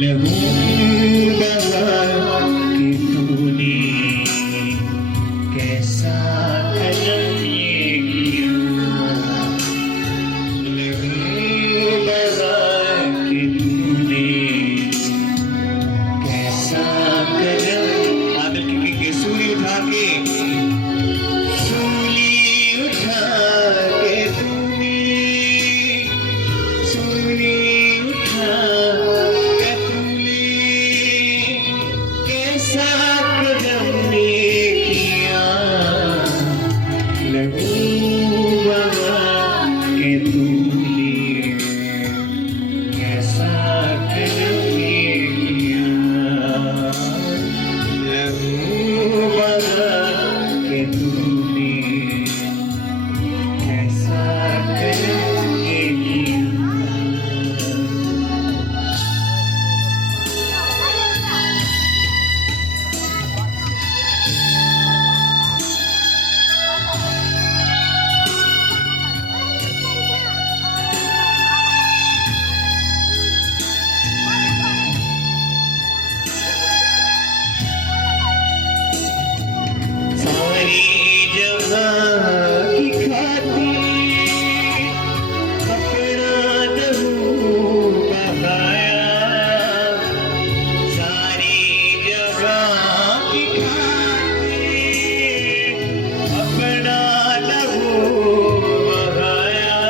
लहू बहा के तूने कैसा कदम ये किया, लहू बहा के तूने कैसा कदम। आदिल की सूली उठा के, सूली उठा के तूने, सूली उठा के तूने कैसा कदम ये किया, लहू बहा के तूने कैसा कदम ये किया, लहू बहा के तूने कैसा कदम ये किया। सारी जहां की खातिर अपना लहू बहाया, सारी जहां की खातिर अपना लहू बहाया,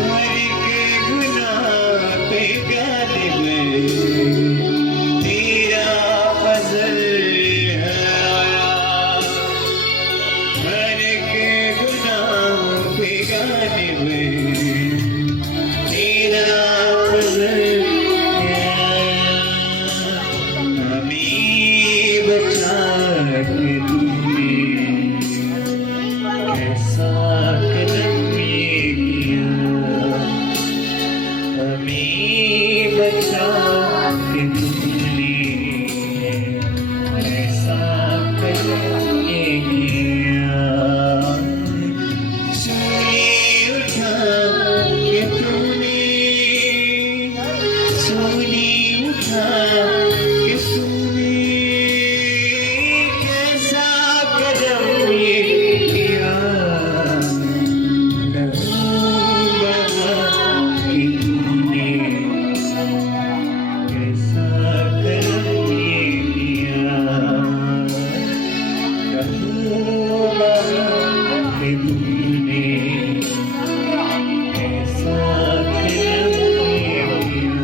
हर एक गुनाह पे गालिब तेरा फजल तेरा फजल हमें बचा के तूने कैसा कदम ये किया, हमें बचा के तूने कैसा कदम ये किया, सूली उठा के तूने, सूली उठा के तूने कैसा कदम ये किया, लहू बहा के तूने कैसा कदम ये किया, लहू बहा के तूने कैसा कदम ये किया।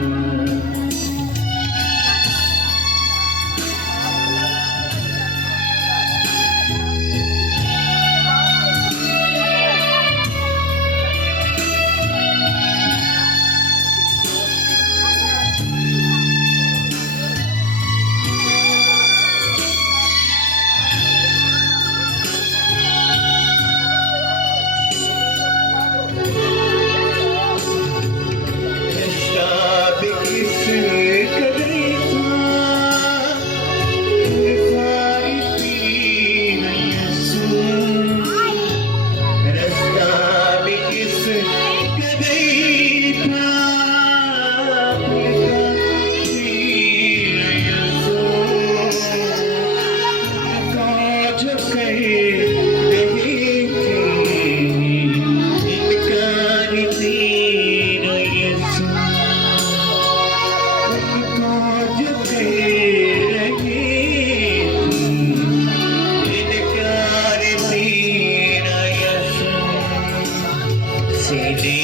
सीने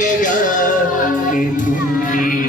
लगा के तूने